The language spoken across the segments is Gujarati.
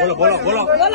બોલો બોલો બોલો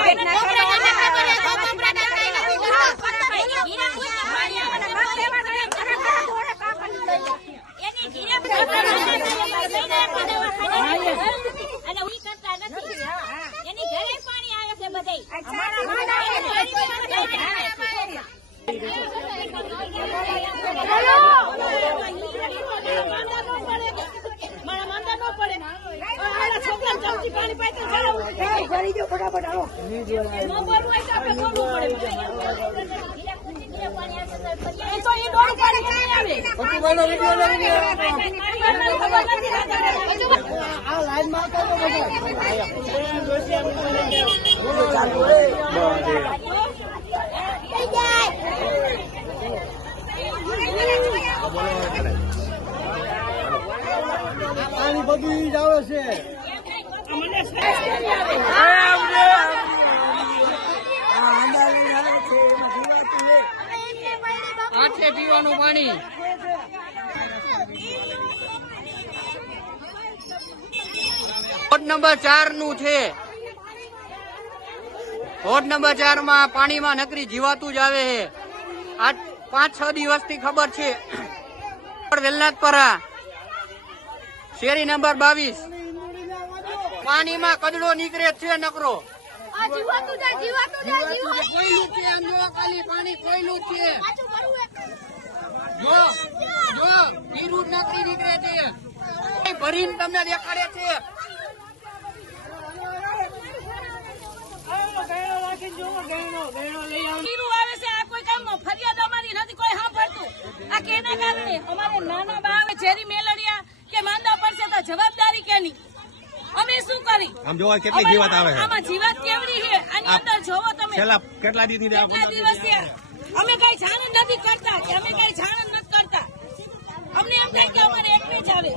પાણી બગડી જ આવે છે. આટલે પીવાનું પાણી વોર્ડ નંબર 4 નું છે. વોર્ડ નંબર 4 માં પાણીમાં નકરી જીવાતું જ આવે છે. આ 5-6 દિવસથી ખબર છે. વેલનાથપરા શેરી નંબર 22 પાણીમાં કચરો નીકળે છે નકરો. પાણી કોયલું છે. જો જો પીરું નકરી નીકળે છે. ભરીને તમને દેખાડે છે. ફરિયાદ અમારી નથી કોઈ સાંભળતું. આ કેના કારણે અમારે નાના બાળક ઝેરી મેલડિયા કે માંદા પડશે તો જવાબદારી કેની? અમે શું કરી? આમ જોવા કેટલી જીવાત આવે છે. આમાં જીવાત કેવડી છે આની અંદર જોવો તમે. છેલ્લા કેટલા દિવસથી અમે કઈ જાણ નથી કરતા કે અમે કઈ જાણ નથી કરતા. અમને એમ થાય કે અમારે એકને જ આવે.